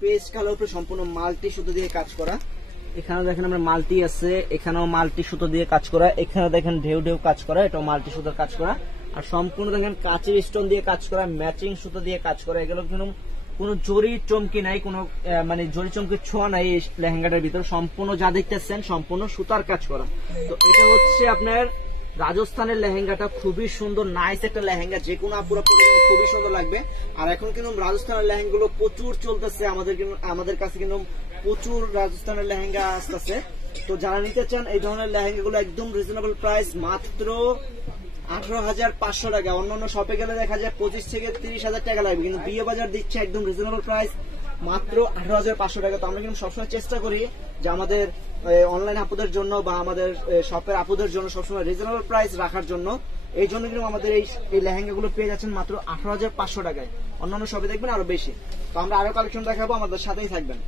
Paste colour উপরে সম্পূর্ণ multi সুতো দিয়ে কাজ করা। এখানে দেখেন আমরা মাল্টি আছে, এখানেও মাল্টি সুতো দিয়ে কাজ করা, এখানে দেখেন ঢেউ ঢেউ কাজ করা, এটাও মাল্টি সুতোর কাজ করা। আর সম্পূর্ণ দেখেন কাচের স্টোন দিয়ে কাজ করা, ম্যাচিং সুতো দিয়ে কাজ করা। এগুলো কোনো জরি চমকি নাই, কোনো মানে জরি চমকি ছোঁয়া নাই এই লেহেঙ্গাটার ভিতরে। সম্পূর্ণ যা দেখতেছেন সম্পূর্ণ সুতার কাজ করা। তো এটা হচ্ছে আপনার রাজস্থানের লেহেঙ্গাটা, খুবই সুন্দর নাইস একটা লেহেঙ্গা, যে কোনো আপুরা পরে খুবই সুন্দর লাগবে। আর এখন কিন্তু রাজস্থানের লেহেঙ্গাগুলো প্রচুর চলতেছে, আমাদের কাছে কিন্তু প্রচুর রাজস্থানের লেহেঙ্গা আসতেছে। তো যারা নিতে চান এই ধরনের লেহেঙ্গাগুলো একদম রিজনেবল প্রাইস, মাত্র 18,500 টাকা। অন্যান্য শপে গেলে দেখা যায় 25 থেকে 30,000 টাকা লাগবে, কিন্তু বিয়ে বাজার দিচ্ছে একদম রিজনেবল প্রাইস মাত্র 18,500 টাকা। তো আমরা কিন্তু সবসময় চেষ্টা করি যে আমাদের অনলাইন আপুদের জন্য বা আমাদের শপের আপুদের জন্য সবসময় রিজনেবল প্রাইস রাখার জন্য। এই জন্য কিন্তু আমাদের এই লেহেঙ্গাগুলো পেয়ে যাচ্ছেন মাত্র 18,500 টাকায়। অন্যান্য শপে দেখবেন আরো বেশি। তো আমরা আরো কালেকশন দেখাবো, আমাদের সাথেই থাকবেন।